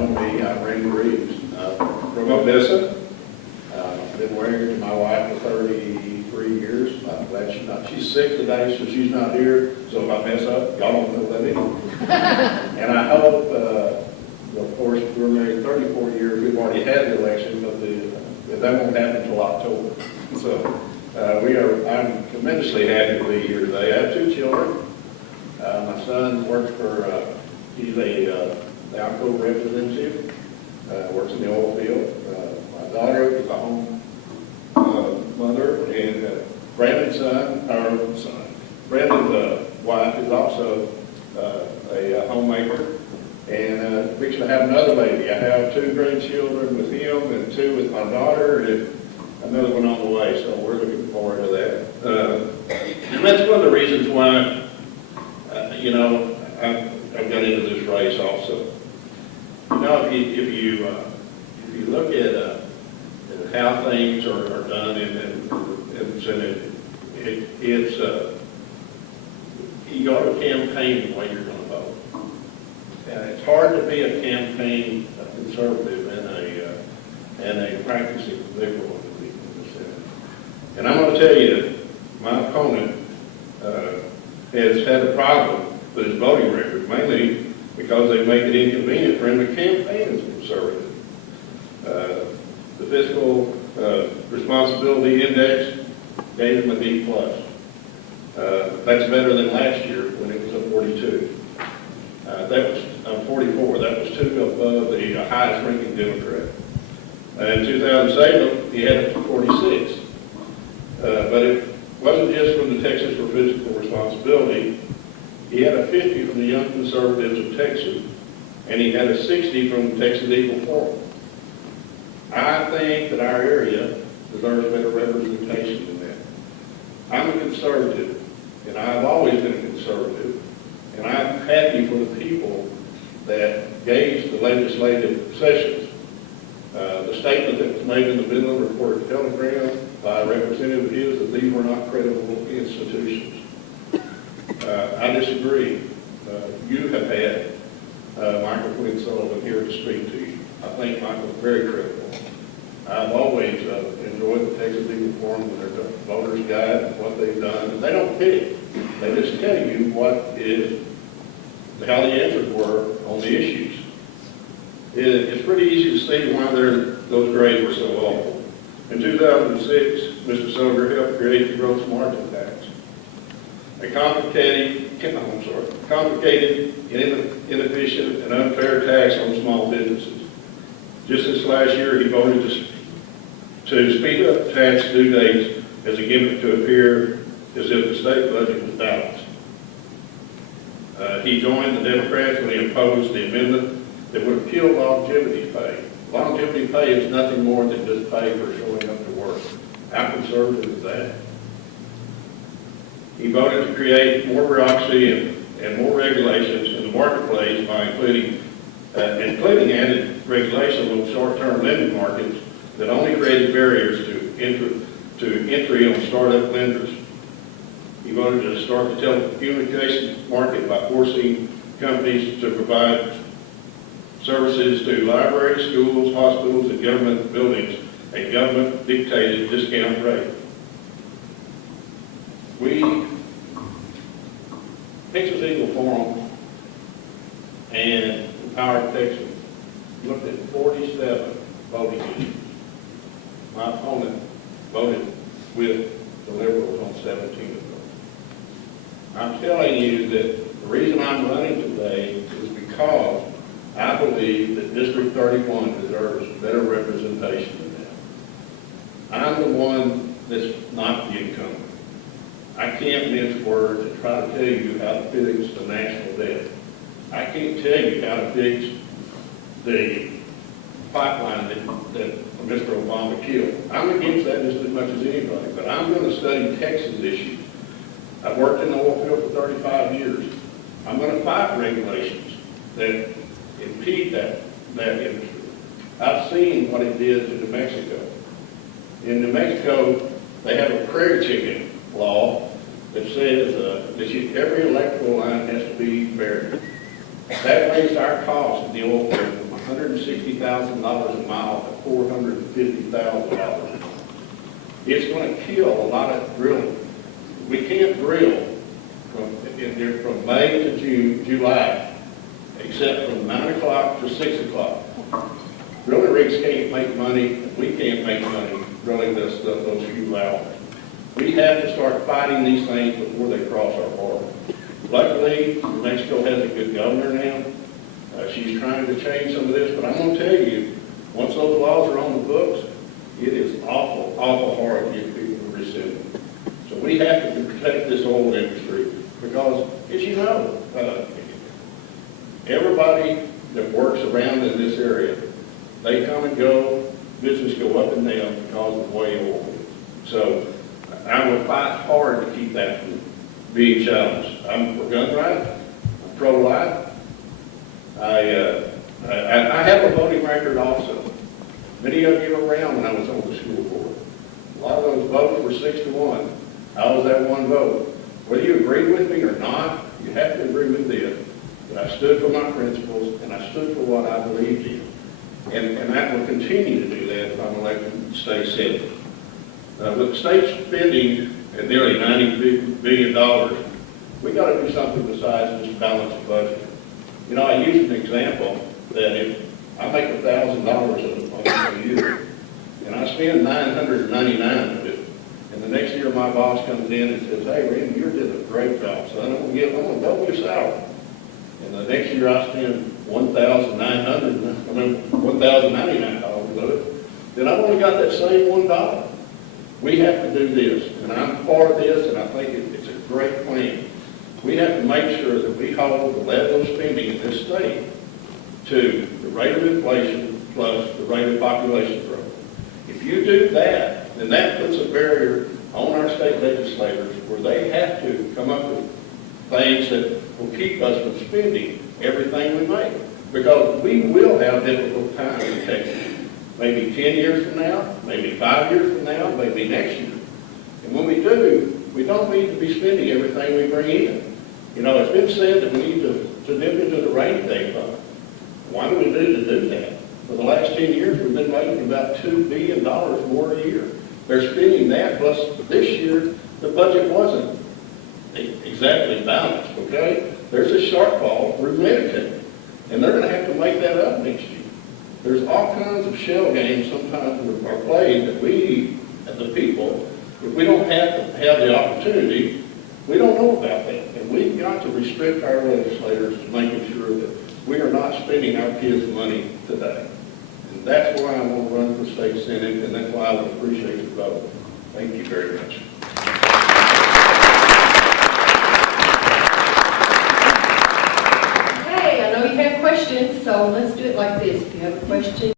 know me, I'm Randy Rives. From Odessa. I've been married to my wife for 33 years. I'm glad she's sick today, so she's not here. So if I mess up, y'all don't know that either. And I hope, of course, we're married 34 years. We've already had the election, but that won't happen until October. So I'm tremendously happy to be here today. I have 2 children. My son works for, he's a Alco representative, works in the oil field. My daughter is a home mother, and Brandon's wife is also a homemaker, and fixing to have another baby. I have 2 grandchildren with him and 2 with my daughter, and another one on the way, so we're looking forward to that. And that's one of the reasons why, I've got into this race also. If you look at how things are done in the Senate, it's you go to campaign the way you're going to vote. And it's hard to be a campaign conservative and a practicing liberal in the Senate. And I'm going to tell you, my opponent has had a problem with his voting record, mainly because they make it inconvenient for him to campaign as a conservative. The fiscal responsibility index gave him a D+. That's better than last year when it was a 42. That was 44. That was 2 above the highest ranking Democrat. In 2007, he had it to 46. But it wasn't just from the Texas for Fiscal Responsibility. He had a 50 from the Young Conservatives of Texas, and he had a 60 from the Texas Eagle Forum. I think that our area deserves better representation than that. I'm a conservative, and I've always been a conservative, and I'm happy for the people that gauged the legislative sessions. The statement that was made in the Midland Report Telegram by a representative is that these were not credible institutions. I disagree. You have had Michael Quinn Sullivan here to speak to you. I think Michael's very credible. I've always enjoyed the Texas Eagle Forum and their voters' guide and what they've done. And they don't pick. They just tell you how the answers were on the issues. It's pretty easy to see why those grades were so awful. In 2006, Mr. Seliger helped create the gross margin tax, a complicated, inefficient, and unfair tax on small businesses. Just this last year, he voted to speed up tax due dates as a gimmick to appear as if the state budget was balanced. He joined the Democrats when he opposed the amendment that would kill longevity pay. Longevity pay is nothing more than just pay for showing up to work. How conservative is that? He voted to create more bureaucracy and more regulations in the marketplace by including added regulation on short-term lending markets that only created barriers to entry on startup lenders. He voted to start the telecommunications market by forcing companies to provide services to libraries, schools, hospitals, and government buildings at government-dictated discount rate. Texas Eagle Forum and Empowered Texas looked at 47 voting issues. My opponent voted with the Liberals on 17 of those. I'm telling you that the reason I'm running today is because I believe that District 31 deserves better representation than that. I'm the one that's not the incumbent. I can't mince words and try to tell you how to fix the national debt. I can't tell you how to fix the pipeline that Mr. Obama killed. I'm against that just as much as anybody, but I'm going to study Texas issues. I've worked in the oil field for 35 years. I'm going to fight regulations that impede that industry. I've seen what it did to New Mexico. In New Mexico, they have a prairie chicken law that says that every electrical line has to be buried. That raised our costs in the oil field from $160,000 a mile to $450,000 a mile. It's going to kill a lot of drilling. We can't drill from May to June, July, except from 9 o'clock to 6 o'clock. Drilling rigs can't make money, and we can't make money drilling those few hours. We have to start fighting these things before they cross our border. Luckily, New Mexico has a good governor now. She's trying to change some of this, but I'm going to tell you, once those laws are on the books, it is awful, awful hard to get people to rescind them. So we have to protect this oil industry because, as you know, everybody that works around in this area, they come and go, business go up and down because of the way oil is. So I will fight hard to keep that from being challenged. I'm for gun rights, I'm pro-life. I have a voting record also. Many of you were around when I was on the school board. A lot of those votes were 6-1. I was that one vote. Whether you agree with me or not, you have to agree with this. But I stood for my principles and I stood for what I believed in. And I will continue to do that if I'm elected to state senate. With the state spending at nearly $90 billion, we got to do something besides just balance the budget. You know, I used an example that if I make $1,000 a year and I spend $999 of it, and the next year my boss comes in and says, "Hey, Randy, you're doing a great job, son. I'm going to double your salary." And the next year I spend $1,099 of it, then I've only got that same $1. We have to do this, and I'm for this, and I think it's a great plan. We have to make sure that we hold the level of spending in this state to the rate of inflation plus the rate of population growth. If you do that, then that puts a barrier on our state legislators where they have to come up with things that will keep us from spending everything we make. Because we will have difficult times in Texas. Maybe 10 years from now, maybe 5 years from now, maybe next year. And when we do, we don't need to be spending everything we bring in. You know, it's been said that we need to dip into the rainy day fund. Why do we need to do that? For the last 10 years, we've been making about $2 billion more a year. They're spending that, plus this year, the budget wasn't exactly balanced, okay? There's a shortfall through Medicaid, and they're going to have to make that up next year. There's all kinds of shell games sometimes that are played that we, as the people, if we don't have the opportunity, we don't know about that. And we've got to restrict our legislators to making sure that we are not spending our kids' money today. And that's why I'm going to run for state senate, and that's why I would appreciate your vote. Thank you very much. Okay, I know you have questions, so let's do it like this. If you have a question,